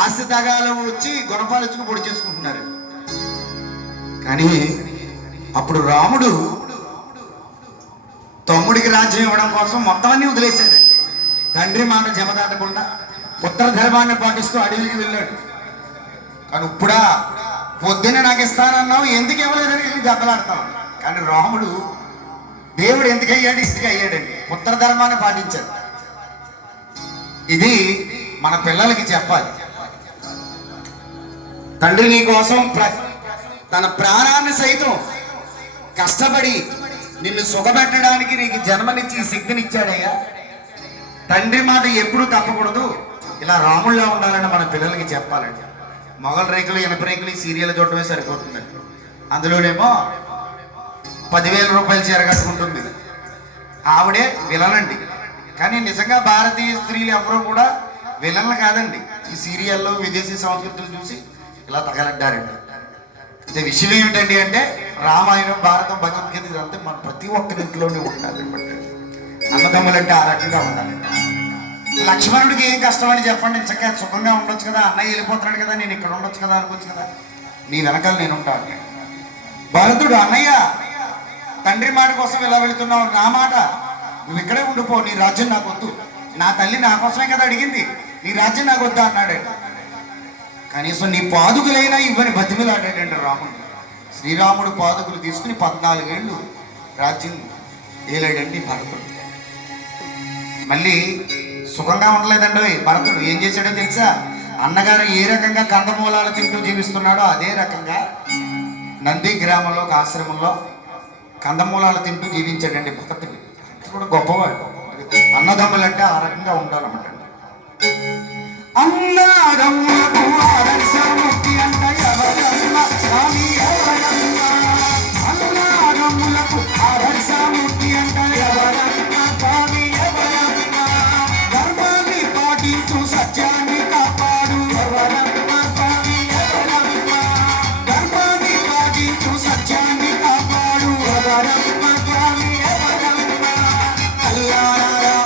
ఆస్తి తగాలు వచ్చి గుణపాలచ్చుకు పొడి చేసుకుంటున్నారు. కానీ అప్పుడు రాముడు తమ్ముడికి రాజ్యం ఇవ్వడం కోసం మొత్తం అన్ని వదిలేశాడు. తండ్రి మాట జమదాటకుండా పుత్ర ధర్మాన్ని పాటిస్తూ అడవికి వెళ్ళాడు. కానీ ఇప్పుడా పొద్దున్న నాకు ఇస్తానన్నావు, ఎందుకు ఇవ్వలేదని వెళ్ళి దెబ్బలాడతాం. కానీ రాముడు దేవుడు ఎందుకు అయ్యాడు, ఇంటికి అయ్యాడండి. పుత్ర ధర్మాన్ని పాటించాడు. ఇది మన పిల్లలకి చెప్పాలి. తండ్రి నీ కోసం తన ప్రాణాన్ని సైతం కష్టపడి నిన్ను సుఖపెట్టడానికి నీకు జన్మనిచ్చి శక్తినిచ్చాడయ్యా. తండ్రి మాట ఎప్పుడు తప్పకూడదు. ఇలా రాముళ్ళ ఉండాలని మన పిల్లలకి చెప్పాలండి. మొగల రేకులు ఎనప రేకులు సీరియల్ చూడటమే సరిపోతుందండి. అందులోనేమో 10,000 రూపాయలు చీర కట్టుకుంటుంది. ఆవిడే విలనండి. కానీ నిజంగా భారతీయ స్త్రీలు ఎవరూ కూడా విలన్లు కాదండి. ఈ సీరియల్లో విదేశీ సంస్కృతులు చూసి ఇలా తగలడ్డారండి. అయితే విషయం ఏమిటండి అంటే రామాయణం, భారతం, భగవద్గీత ఇదంతా మన ప్రతి ఒక్కరింట్లోనే ఉండాలి. అన్నదమ్ములంటే ఆ రకంగా ఉండాలి. లక్ష్మణుడికి ఏం కష్టం అని చెప్పండి. చక్కగా సుఖంగా ఉండొచ్చు కదా, అన్నయ్య వెళ్ళిపోతున్నాడు కదా, నేను ఇక్కడ ఉండొచ్చు కదా అనుకోవచ్చు కదా. నీ వెనకాల నేను ఉంటాను. భరతుడు, అన్నయ్య తండ్రి మాట కోసం ఇలా వెళుతున్నావు, నా మాట నువ్వు ఇక్కడే ఉండిపో, నీ రాజ్యం నాకు వద్దు. నా తల్లి నా కోసమే కదా అడిగింది, నీ రాజ్యం నాకు వద్దా అన్నాడు. కనీసం నీ పాదుకులైనా ఇవ్వని బతిమిలాడాడండి రాముడు. శ్రీరాముడు పాదుకులు తీసుకుని 14 ఏళ్ళు రాజ్యం ఏలాడండి భరతుడు. మళ్ళీ సుఖంగా ఉండలేదండి భరతుడు. ఏం చేశాడో తెలుసా? అన్నగారు ఏ రకంగా కందమూలాలు తింటూ జీవిస్తున్నాడో అదే రకంగా నంది గ్రామంలో ఒక ఆశ్రమంలో కందమూలాలు తింటూ జీవించాడండి భరతుడు. కూడా గొప్పవాడు. అన్నదమ్ములంటే ఆ రకంగా ఉండాలన్నమాట. అన్నదమ్ములకు ఆదర్శమూర్తి అంట ఎవరమ్మ స్వామి, ఎవరమ్మ అన్నదమ్ములకు ఆదర్శమూర్తి అంట ఎవరమ్మ స్వామి, ఎవరమ్మ ధర్మాన్ని పాటించు సత్యాన్ని కాపాడు ఎవరమ్మ స్వామి, ఎవరమ్మ ధర్మాన్ని పాటించు సత్యాన్ని కాపాడు ఎవరమ్మ స్వామి, ఎవరమ్మ అల్లారా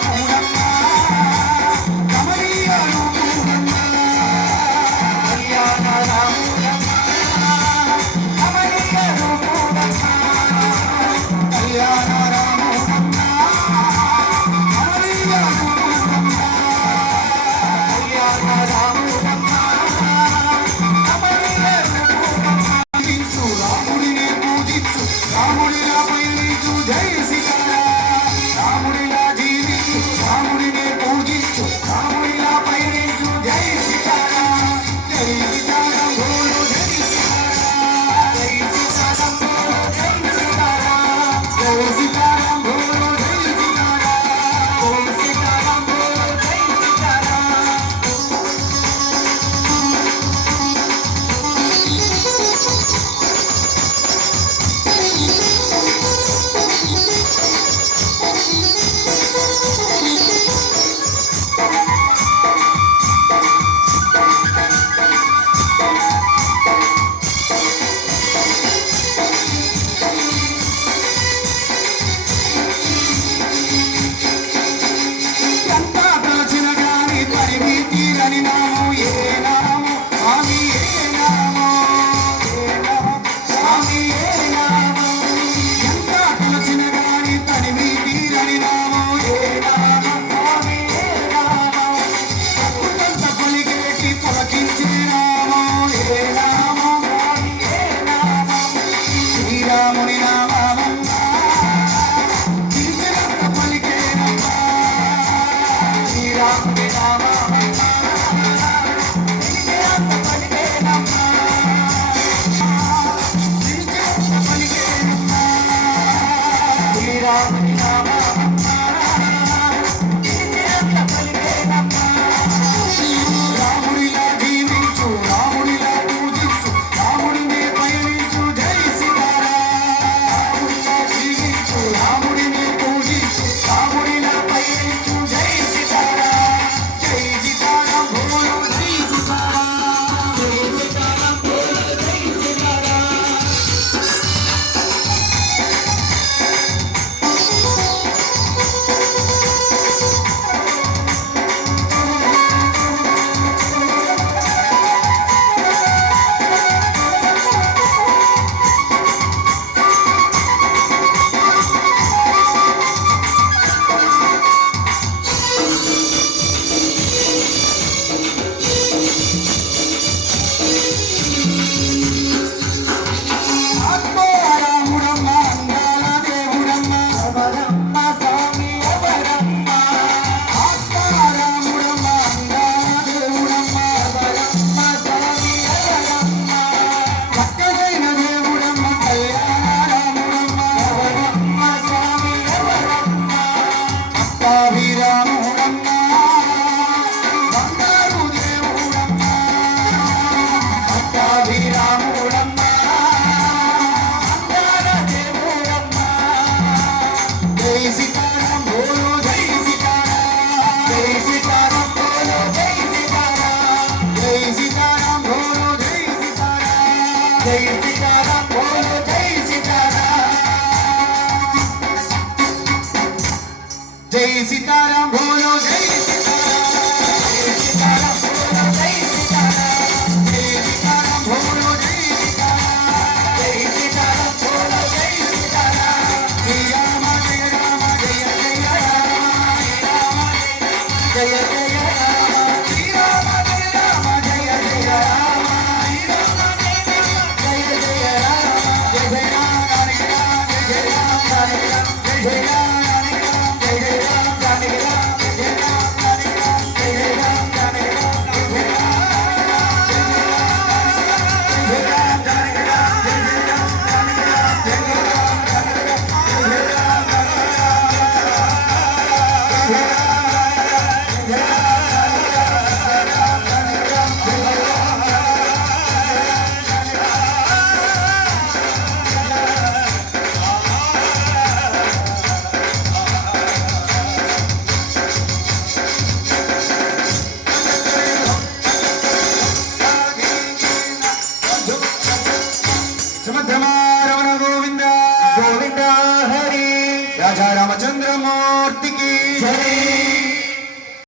శుభ